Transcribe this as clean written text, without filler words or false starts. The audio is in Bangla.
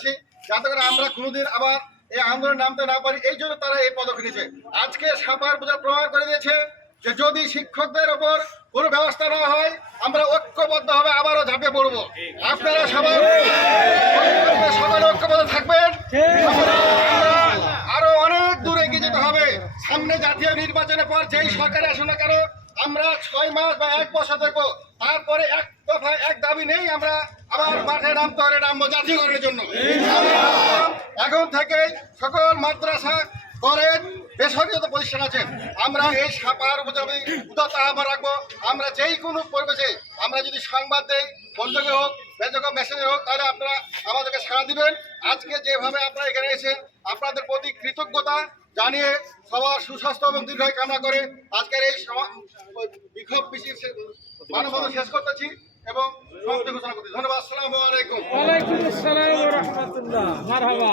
প্রত্যাশী, যাতে করে আমরা কোনোদিন আবার এই আন্দোলন নামতে না পারি। এই জন্য তারা এই পদক্ষেপ নিয়েছে। আজকে সাপাহার উপজেলা প্রমাণ করে দিয়েছে যে যদি শিক্ষকদের ওপর কোনো ব্যবস্থা না হয়, আমরা ঐক্যবদ্ধভাবে আবারও ঝাঁপিয়ে পড়বো। আপনারা সবাই সকলে ঐক্যবদ্ধ থাকবেন। আরো অনেক দূরে এগিয়ে যেতে হবে। সামনে জাতীয় নির্বাচনের পর যেই সরকার আসুন না কেন, আমরা 6 মাস বা 1 বছর দেখবো। তারপরে এক দফা এক দাবি নেই, আমরা আবার মাঠে নামতে হবে, নামবো জাতীয়করণের জন্য। এখন থেকে সকল মাদ্রাসা, কলেজ, বেসরকারি যত প্রতিষ্ঠান আছে, আমরা এই সাপাহার উপজেলা উদাত্ত আহ্বান রাখবো। আমরা যেই কোনো পরিবেশে, আমরা যদি সংবাদ দেই, বন্ধকে হোক, বেজক মেসেজে হোক, তাহলে আপনারা আমাদেরকে সাড়া দিবেন। আজকে যেভাবে আপনারা এখানে এসে আপনাদের প্রতি কৃতজ্ঞতা জানিয়ে সবার সুস্বাস্থ্য এবং দীর্ঘায়ু কামনা করে আজকের এই বিক্ষোভ মিছিল মানববন্ধন শেষ করতেছি এবং সমাপ্তি ঘোষণা করতেছি। ধন্যবাদ। আসসালামু আলাইকুম। ওয়ালাইকুম আসসালাম ওয়া রাহমাতুল্লাহ। মারহাবা।